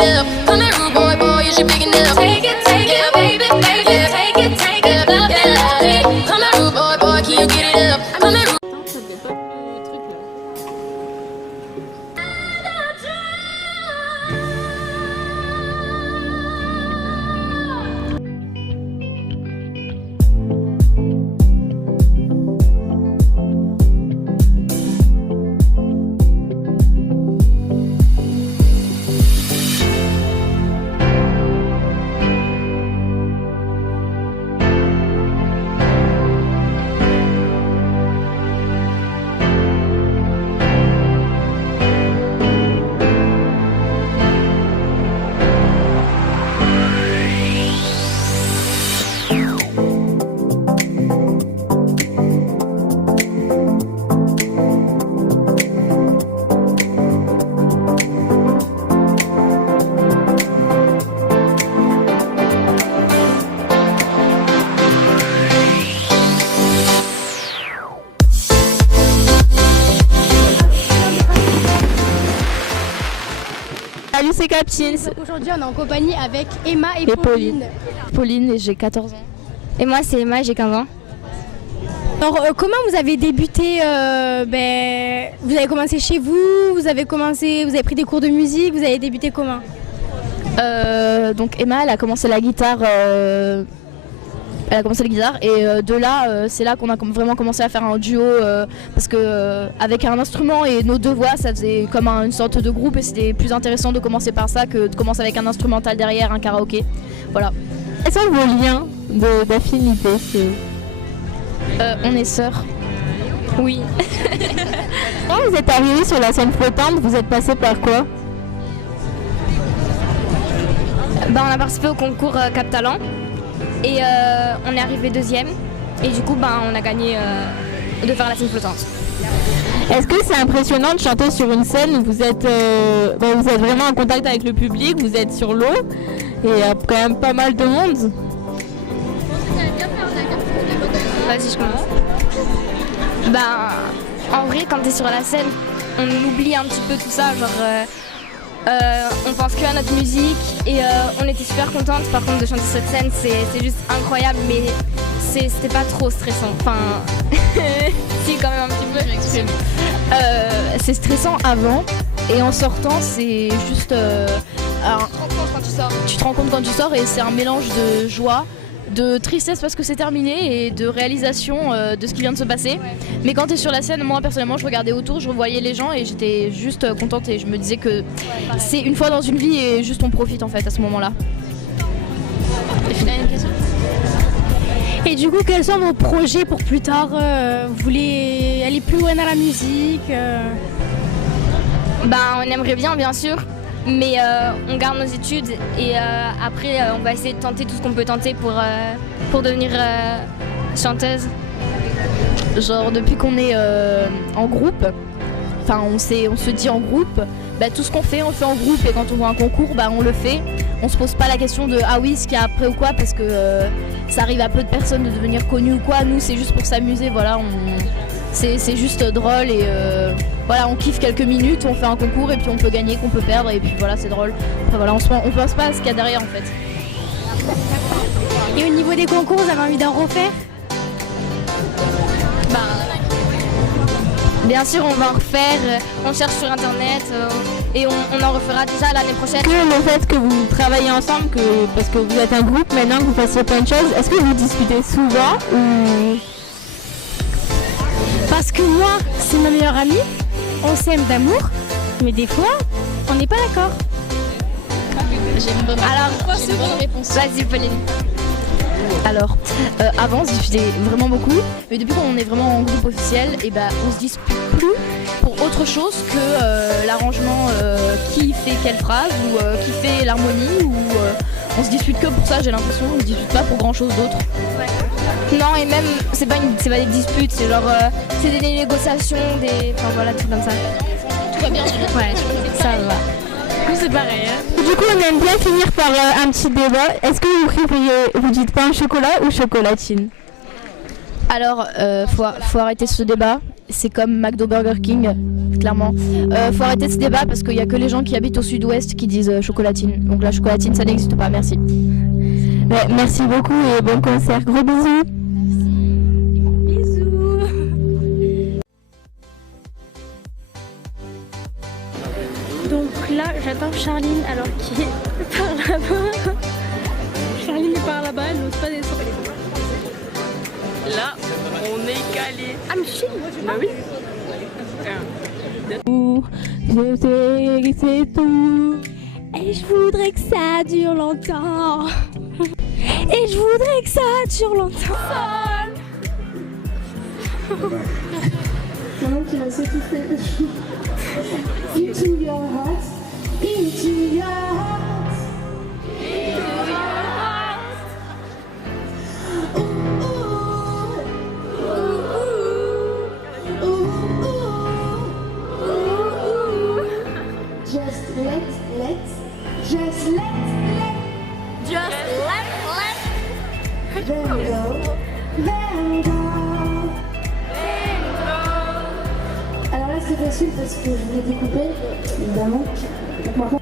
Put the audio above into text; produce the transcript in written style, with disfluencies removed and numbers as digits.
it up. Come here, rude boy, boy, is you big enough? Take it, yeah, baby, baby, take it, love it, love it. Come here, rude boy, boy, can you get it up? Come here. Ça fait pas le truc là. Salut, c'est Captine. Aujourd'hui, on est en compagnie avec Emma et Pauline. Pauline, et j'ai 14 ans. Et moi, c'est Emma, j'ai 15 ans. Alors, comment vous avez débuté vous avez commencé chez vous, vous avez pris des cours de musique, vous avez débuté comment? Donc Emma, elle a commencé la guitare. Et de là, c'est là qu'on a vraiment commencé à faire un duo parce que avec un instrument et nos deux voix, ça faisait comme une sorte de groupe et c'était plus intéressant de commencer par ça que de commencer avec un instrumental derrière, un karaoké. Voilà. Quels sont vos liens d'affinité? On est sœurs. Oui. Quand vous êtes arrivés sur la scène flottante, vous êtes passé par quoi? On a participé au concours Cap Talent et on est arrivé deuxième. Et du coup, on a gagné de faire la scène flottante. Est-ce que c'est impressionnant de chanter sur une scène où vous êtes vraiment en contact avec le public, vous êtes sur l'eau et il y a quand même pas mal de monde? Vas-y, je commence. En vrai, quand t'es sur la scène, on oublie un petit peu tout ça, on pense que à notre musique et on était super contente par contre de chanter cette scène, c'est juste incroyable, mais c'était pas trop stressant, si quand même un petit peu. C'est stressant avant et en sortant c'est juste... tu te rends compte quand tu sors et c'est un mélange de joie, de tristesse parce que c'est terminé et de réalisation de ce qui vient de se passer. Ouais. Mais quand tu es sur la scène, moi personnellement je regardais autour, je revoyais les gens et j'étais juste contente et je me disais que c'est une fois dans une vie et juste on profite en fait à ce moment-là. Et du coup, quels sont vos projets pour plus tard? Vous voulez aller plus loin dans la musique? On aimerait bien sûr. Mais on garde nos études et après on va essayer de tenter tout ce qu'on peut tenter pour devenir chanteuse. Genre depuis qu'on est en groupe, on se dit en groupe, tout ce qu'on fait, on le fait en groupe et quand on voit un concours, on le fait. On se pose pas la question de ah oui ce qu'il y a après ou quoi parce que ça arrive à peu de personnes de devenir connues ou quoi. Nous c'est juste pour s'amuser, voilà. C'est juste drôle et on kiffe quelques minutes, on fait un concours et puis on peut gagner, qu'on peut perdre et puis voilà c'est drôle. Après voilà on pense pas à ce qu'il y a derrière en fait. Et au niveau des concours, vous avez envie d'en refaire? Bien sûr on va en refaire, on cherche sur internet et on en refera tout ça l'année prochaine. Que le fait que vous travaillez ensemble, parce que vous êtes un groupe maintenant, que vous fassiez plein de choses, est-ce que vous discutez souvent ou... Parce que moi, c'est ma meilleure amie, on s'aime d'amour, mais des fois, on n'est pas d'accord. J'ai une bonne réponse. Vas-y Pauline. Alors, avant on se disputait vraiment beaucoup, mais depuis qu'on est vraiment en groupe officiel, on se dispute plus pour autre chose que l'arrangement, qui fait quelle phrase ou qui fait l'harmonie ou on se dispute que pour ça, j'ai l'impression, on se dispute pas pour grand chose d'autre. Ouais. Non et même c'est pas des disputes, c'est c'est des négociations, tout comme ça. Tout va bien, ouais, ça va. C'est pareil. Du coup, on aime bien finir par un petit débat. Est-ce que vous préférez, vous dites pain au chocolat ou chocolatine? Alors, faut arrêter ce débat. c'est comme McDo, Burger King, clairement. Faut arrêter ce débat parce qu'il y a que les gens qui habitent au sud-ouest qui disent chocolatine. Donc la chocolatine, ça n'existe pas. Merci. Ouais, merci beaucoup et bon concert. Gros bisous. Donc là, j'attends Charline alors qui est par là-bas. Charline est par là-bas, elle n'ose pas descendre. Là, on est calé. Ah mais si, Bah oui. Je sais que c'est tout. Et je voudrais que ça dure longtemps. Et je voudrais que ça dure longtemps. Into your heart, into your heart, ooh, ooh, ooh, ooh, ooh. Just let, them go. Alors là c'est facile parce que je l'ai découpé, évidemment. Donc maintenant